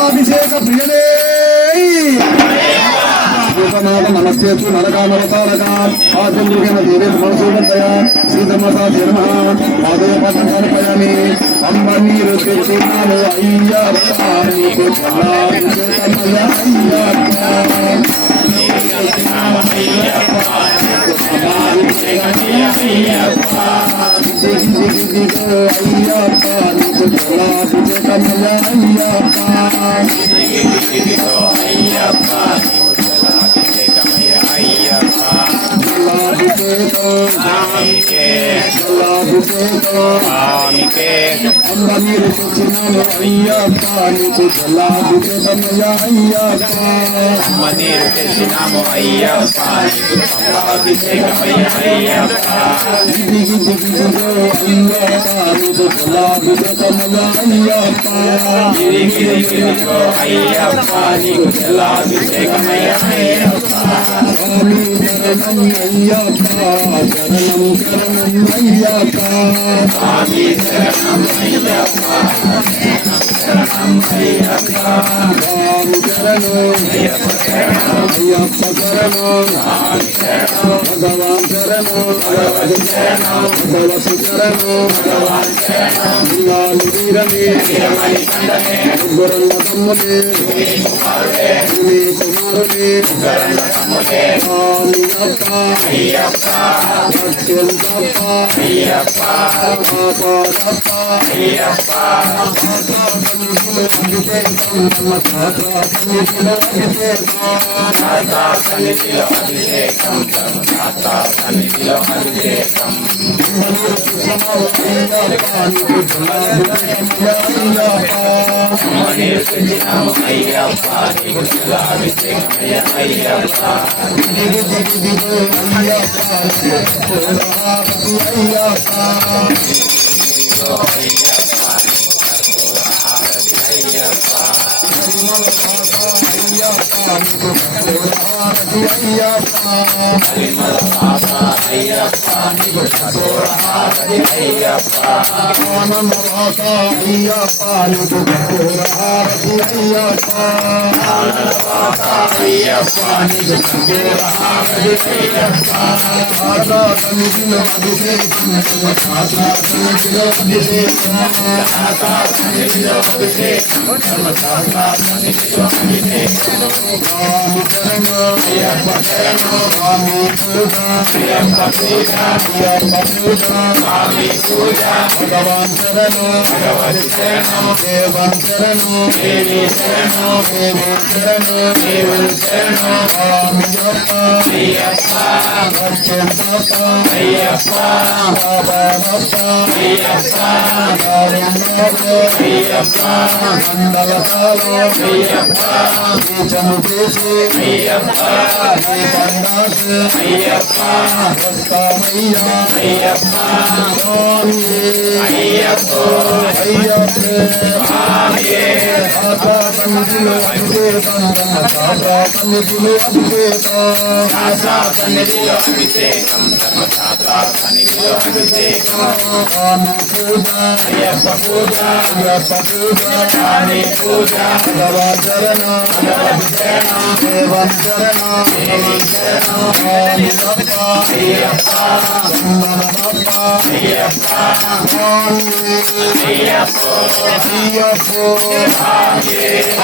అభిషేక ప్రియనే నమస్తే నరకామరతారక ఆచంద్రికన దేవే మనసూపయ శ్రీధర్మసా శర్మ ఆదయ పదం సమర్పయామి అంబ నీరు తెచ్చినాను అయ్యప్ప నీకు అభిషేకమయ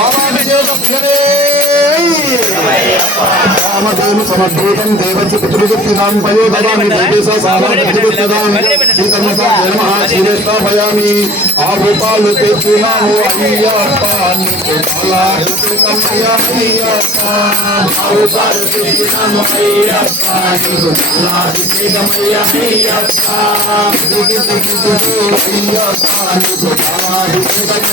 రామాభిషేక ప్రియనే రామదేను సమద్భూతం దేవచి పితృశక్తిదాం పయోదయామి దేవేశ సారాధిపతిదాం శ్రీకర్మసా జన్మ శ్రీరేష్టాభయామి ఆ భూపాలు తెచ్చినాము అయ్యప్ప నీకు పాలాభిషేకమయ్యా అయ్యప్ప ఆ భూపాలు తెచ్చినాము అయ్యప్ప నీకు పాలాభిషేకమయ్యా అయ్యప్ప అయ్యప్ప నీకు పాలాభిషేకమయ్యా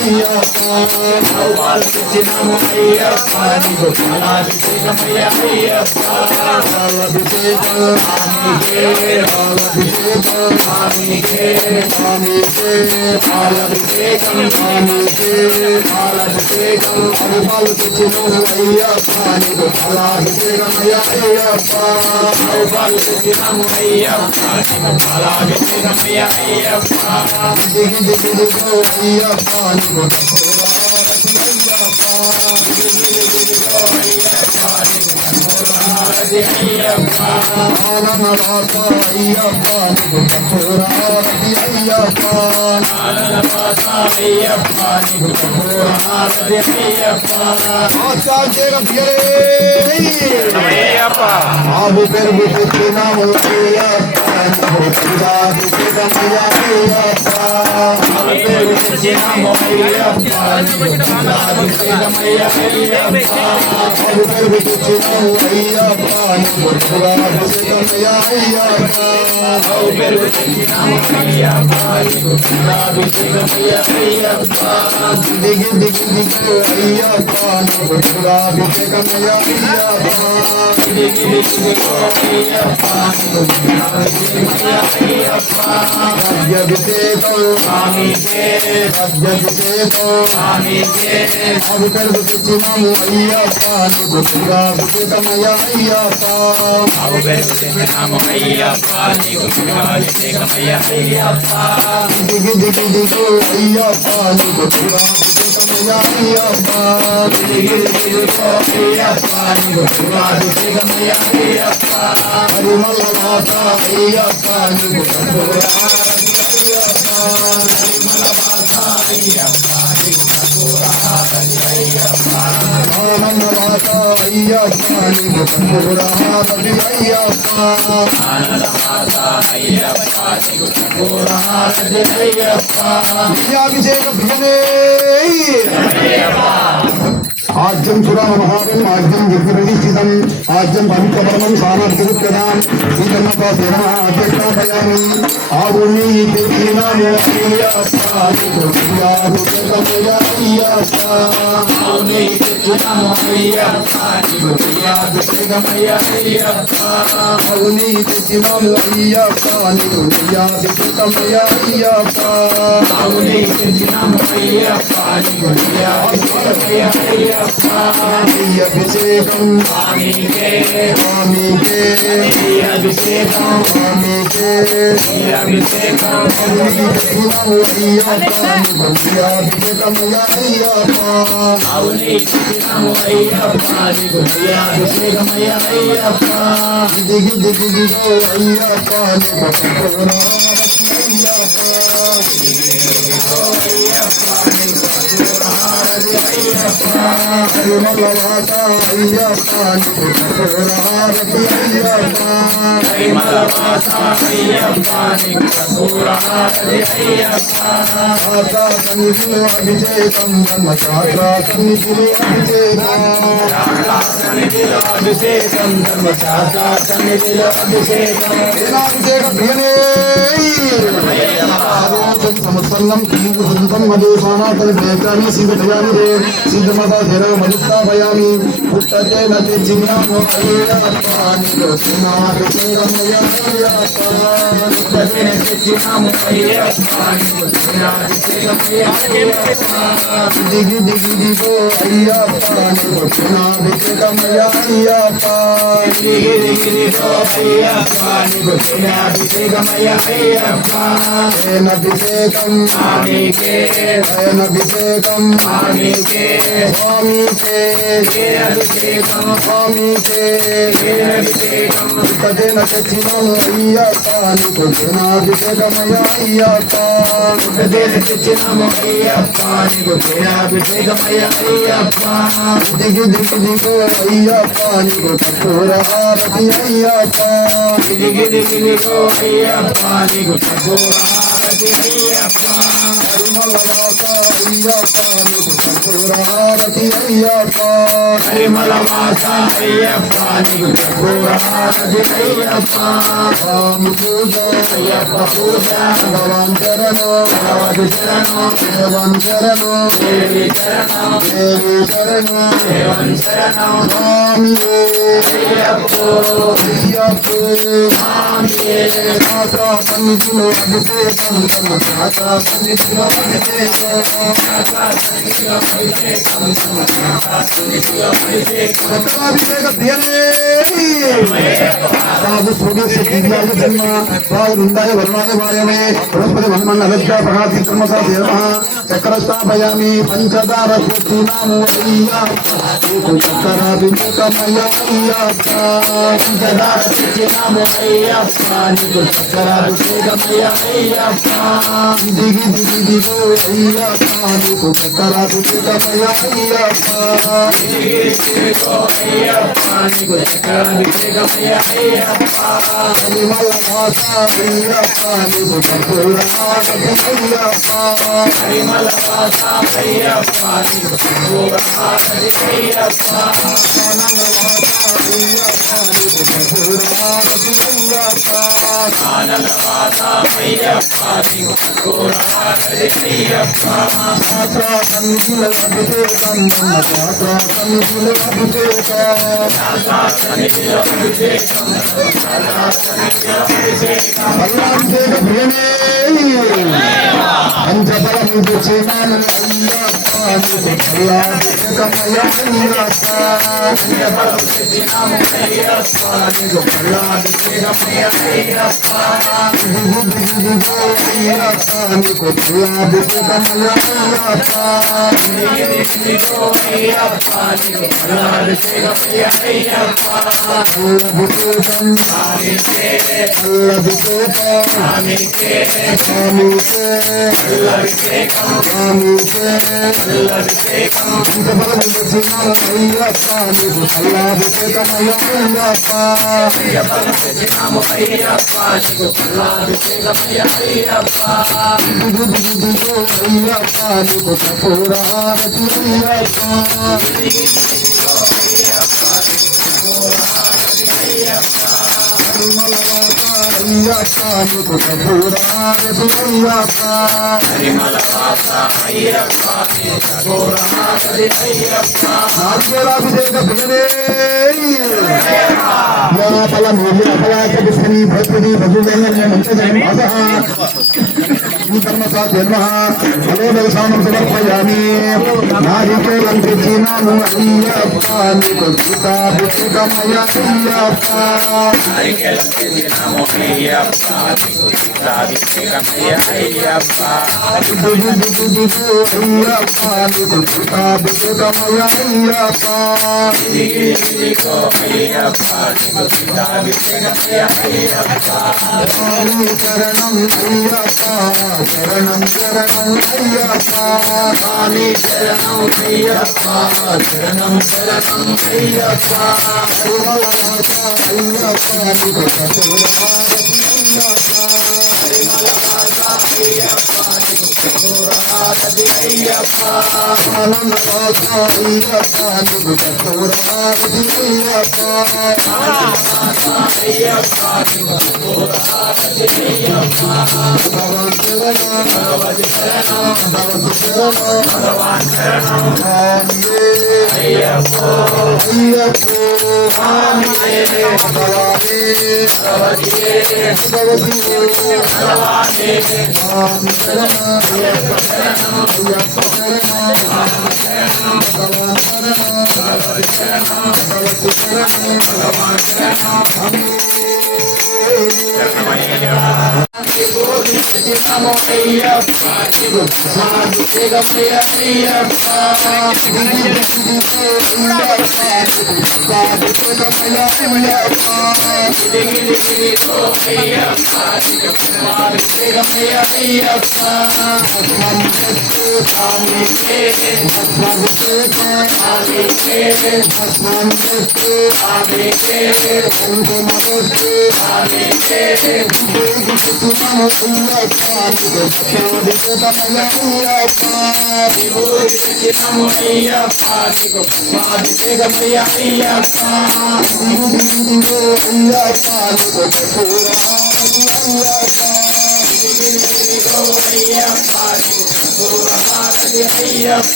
అయ్యప్ప అరుపాలు తెచ్చినాము అయ్యప్ప నీకు పాలాభిషేకమయ్యా అయ్యప్ప అరుపాలు తెచ్చినాము అయ్యప్ప నీకు పాలాభిషేకమయ్యా అయ్యప్ప పాలాభిషేకం పాలాభిషేకం పాలాభిషేకం పాలాభిషేకం అరుపాలు తెచ్చినాము అయ్యప్ప నీకు పాలాభిషేకమయ్యా అయ్యప్ప అరుపాలు తెచ్చినాము అయ్యప్ప నీకు పాలాభిషేకమయ్యా అయ్యప్ప దిగి దిగి దిగో అయ్యప్ప నీకు ఆనందవాస అయ్యప్ప నీకు కఠోరారతి అయ్యప్ప ఆచార్య ఆవు పెరుగు తెచ్చినాము అయ్యప్ప నీకు పాలాభిషేకమయ్యా అయ్యప్ప పెరుగు తెచ్చినాము అయ్యప్ప నీకు పాలాభిషేకమయ్యా అయ్యప్ప ఆవు పెరుగు తెచ్చినాము అయ్యప్ప నీకు పాలాభిషేకమయ్యా అయ్యప్ప ఆవు పెరుగు తెచ్చినాము అయ్యప్ప నీకు పాలాభిషేకమయ్యా అయ్యప్ప దిగి దిగి దిగు అయ్యప్ప నీకు పాలాభిషేకమయ్యా అయ్యప్ప దిగి దిగి దిగు అయ్యప్ప నీకు పాలాభిషేకమయ్యా అయ్యప్ప రాజ్యాభిషేకం స్వామికే రాజ్యాభిషేకం స్వామికే ఆవు పెరుగు తెచ్చినాము అయ్యప్ప నీకు పాలాభిషేకమయ్యా అయ్యప్ప ఆవు పెరుగు తెచ్చినాము అయ్యప్ప నీకు పాలాభిషేకమయ్యా అయ్యప్ప దిగి దిగి దిగు అయ్యప్ప నీకు పాలాభిషేకమయ్యా అయ్యప్ప దిగి దిగి దిగు అయ్యప్ప నీకు పాలాభిషేకమయ్యా అయ్యప్ప హరిమల వాస అయ్యప్ప నీకు కఠోరారతి అయ్యప్ప హరిమల వాస అయ్యప్ప నీకు కఠోరారతి అయ్యప్ప ఆనంద వాస అయ్యప్ప నీకు కఠోరారతి అయ్యప్ప ఆనంద వాస అయ్యప్ప నీకు కఠోరారతి అయ్యప్ప అభిషేక ప్రియనే ఆజ్యం సురామహారం ఆజ్యం గిరిస్థితం ఆజ్యం పవిత్రపరమం సామర్థ్యదాం శ్రీకర్మపాసే నమ అధ్యక్షాపయామి ఆవుని తెచ్చినాము అయ్యప్ప నీకు పాలాభిషేకమయ్యా అయ్యప్ప ఆవుని తెచ్చినాము అయ్యప్ప నీకు పాలాభిషేకమయ్యా అయ్యప్ప ఆవుని తెచ్చినాము అయ్యప్ప నీకు పాలాభిషేకమయ్యా అయ్యప్ప ఆవుని తెచ్చినాము అయ్యప్ప నీకు పాలాభిషేకమయ్యా అయ్యప్ప అభిషేకం స్వామికే స్వామికే అభిషేకం స్వామికే అభిషేకం తెచ్చినాము అయ్యప్ప నీకు పాలాభిషేకమయ్యా అయ్యప్ప ఆవుని తెచ్చినాము అయ్యప్ప నీకు పాలాభిషేకమయ్యా అయ్యప్ప దిగి దిగి దిగో అయ్యప్ప నీకు కఠోరారతి అయ్యప్ప హరిమల వాస అయ్యప్ప నీకు కఠోరారతి అయ్యప్ప హరిమల వాస అయ్యప్ప నీకు కఠోరారతి అయ్యప్ప శాస్త్ర సన్నిధిలో అభిషేకం ధర్మశాస్త్ర సన్నిధిలో అభిషేకం సన్నిధిలో అభిషేకం ధర్మశాస్త్ర సన్నిధిలో అభిషేకం అభిషేక ప్రియనే సంవత్సరం మధుసానాతని సిద్ధయామి రే సిద్ధమత జర మధుస్తాపయామి పుట్టతే నది జిజ్ఞాము దిగి దిగి దిగో అయ్యప్ప అయ్యప్ప అభిషేకం అభిషేకం స్వామికే స్వామికే పుట్టతేన తెచ్చినాము అయ్యప్ప నీకు అభిషేకమయ్య అయ్యప్ప పుట్టతేన తెచ్చినాము అయ్యప్ప నీకు అభిషేకమయ్య అయ్యప్ప దిగు దిగు దిగు అయ్యప్ప నీకు కర్పూర హారతి అయ్యప్ప దిగు దిగు దిగు అయ్యప్ప నీకు కర్పూర హారతి అయ్యప్ప హరిమలవాస అయ్యప్ప నీకు కర్పూర హారతి అయ్యప్ప హరిమలవాస అయ్యప్ప నీకు కర్పూర హారతి అయ్యప్ప స్వామి పూజ అయ్యప్ప పూజ భగవాన్ చరణో భగవతి చరణో భగవాన్ చరణో దేవి చరణో దేవి చరణో దేవన్ చరణో స్వామియే అయ్యప్ప అయ్యప్ప స్వామియే మాతా సన్నిధిలో అభిషేకం మాతా సన్నిధిలో అభిషేకం మాతా సన్నిధిలో అభిషేకం మాతా సన్నిధిలో అభిషేకం అభిషేక ప్రియనే బాబు స్వదేశ దివ్యాయ జన్మ బాబు వృందాయ వర్మాయ వాయమే బృహస్పతి వన్మన్న లజ్జా ప్రహాతి కర్మసా దేవ చక్రస్థాపయామి పంచదార స్వస్తినాము అయ్యప్ప చక్రాభిషేకమయ్య అయ్యప్ప పంచదార స్వస్తినాము అయ్యప్ప నీకు చక్రాభిషేకమయ్య అయ్యప్ప దిగి దిగి దిగు అయ్యప్ప నీకు చక్రాభిషేకమయ్య అయ్యప్ప దిగి దిగు అయ్యప్ప నీకు చక్రాభిషేకమయ్య అయ్యప్ప హరిమలవాస అయ్యప్ప నీకు కర్పూర హారతి అయ్యప్ప హరిమలవాస అయ్యప్ప నీకు కర్పూర హారతి అయ్యప్ప ఆనందవాస అయ్యప్ప నీకు కర్పూర హారతి అయ్యప్ప ఆనందవాస అయ్యప్ప నీకు కర్పూర హారతి అయ్యప్ప మాత్రా సన్నిధిలో అభిషేకం మాత్రా సన్నిధిలో అభిషేకం మాత్రా సన్నిధిలో అభిషేకం మాత్రా సన్నిధిలో అభిషేకం అల్లాభిషేక ప్రియనే పంచఫలం తెచ్చినాను అయ్యప్ప నీకు అభిషేకమయ్య అయ్యప్ప పంచఫలం తెచ్చినాము అయ్యప్ప నీకు అభిషేకమయ్య అయ్యప్ప దిగు దిగు దిగు అయ్యప్ప నీకు అభిషేకమయ్య అయ్యప్ప దిగు దిగు దిగు అయ్యప్ప నీకు అభిషేకమయ్య అయ్యప్ప అల్లభిషేకం స్వామికే అల్లభిషేకం స్వామికే స్వామికే అల్లభిషేకం స్వామికే అల్లభిషేకం పంచఫలం తెచ్చినాము అయ్యప్ప నీకు అల్లభిషేకమయ్య అయ్యప్ప పంచఫలం తెచ్చినాము అయ్యప్ప నీకు అల్లభిషేకమయ్య అయ్యప్ప దిగు దిగు దిగు అయ్యప్ప నీకు కర్పూర హారతి అయ్యప్ప హరిమలవాస అయ్యప్ప నీకు కర్పూర హారతి అయ్యప్ప హరిమలవాస అయ్యప్ప నీకు కర్పూర హారతి అయ్యప్ప నాట్యాభిషేక ప్రియనే ఫల మూల్య ఫలాచ పుష్పని భద్రది భద్రుదైన మంత్రజయం వాసః ఫలోదశానం సమర్పయామి నారికేలం తెచ్చినాము అయ్యప్ప నీకు సీతాభిషేకమయ్య అయ్యప్ప నారికేలం తెచ్చినాము అయ్యప్ప నీకు సీతాభిషేకమయ్య అయ్యప్ప దిగు దిగు దిగు అయ్యప్ప నీకు సీతాభిషేకమయ్య అయ్యప్ప దిగు దిగు అయ్యప్ప నీకు సీతాభిషేకమయ్య అయ్యప్ప స్వామి చరణం అయ్యప్ప శరణం శరణం అయ్యప్ప స్వామి శరణం అయ్యప్ప శరణం శరణం అయ్యప్ప హరిమలవాస అయ్యప్ప నీకు కర్పూర హారతి అయ్యప్ప హరిమలవాస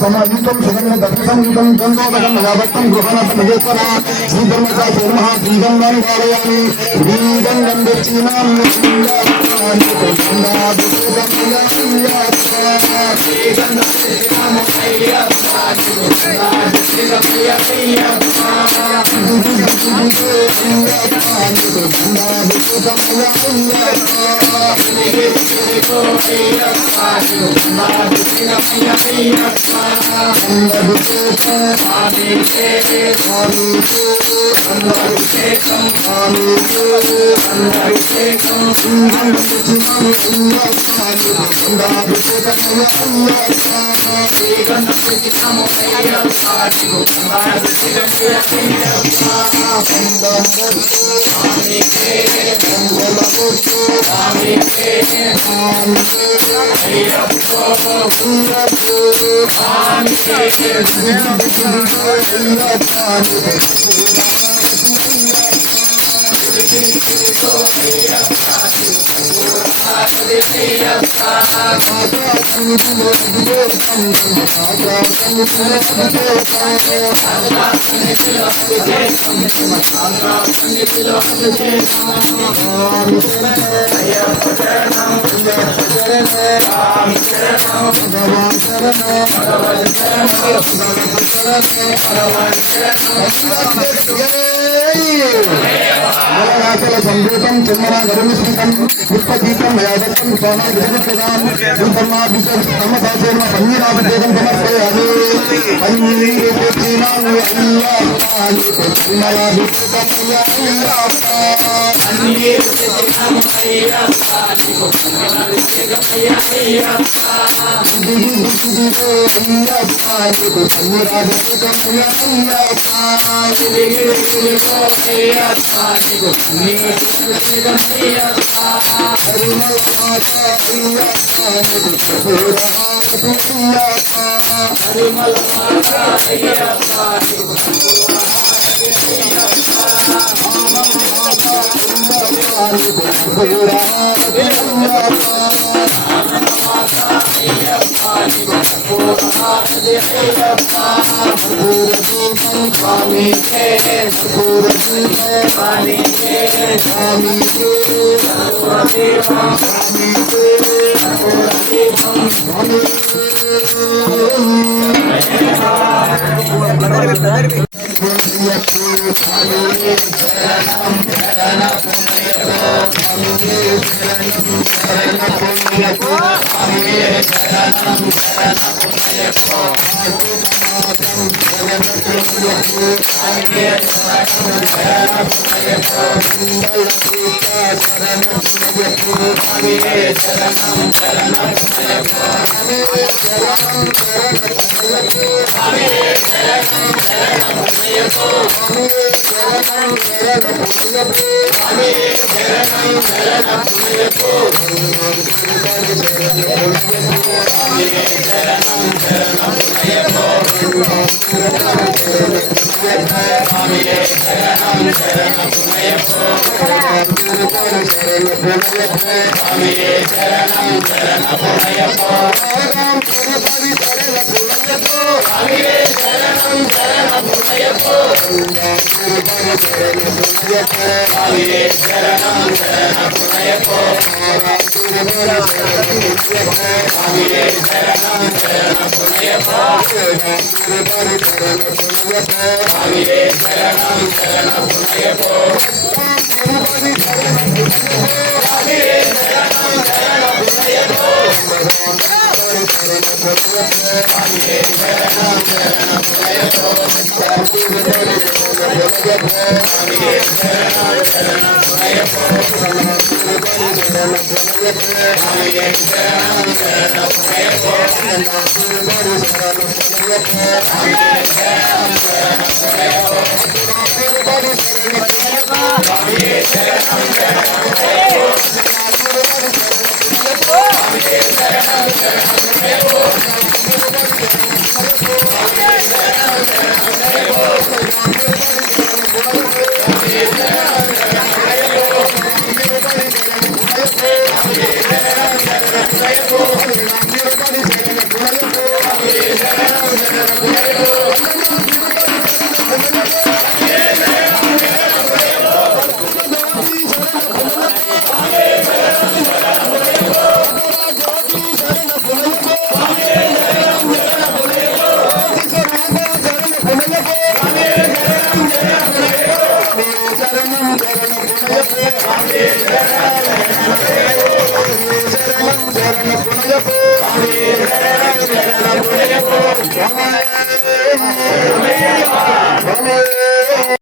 సమాధితం సుగంధ దర్శనం గంగోదకం యావత్తం గృహణత మహేశ్వర శ్రీధర్మశాస్త్ర మహా శ్రీగంధాన్ని కాలయామి శ్రీగంధం దక్షిణాం సంభూతం చంద్ర గరుమిశ్రితం పుష్పదీపం యాదత్తం సోమాభిషేకం సుధర్మాభిషేకం సమసాచేర్మ పన్నీరాభిషేకం సమర్పయామి పన్నీరేనాం అయ్యాని Swami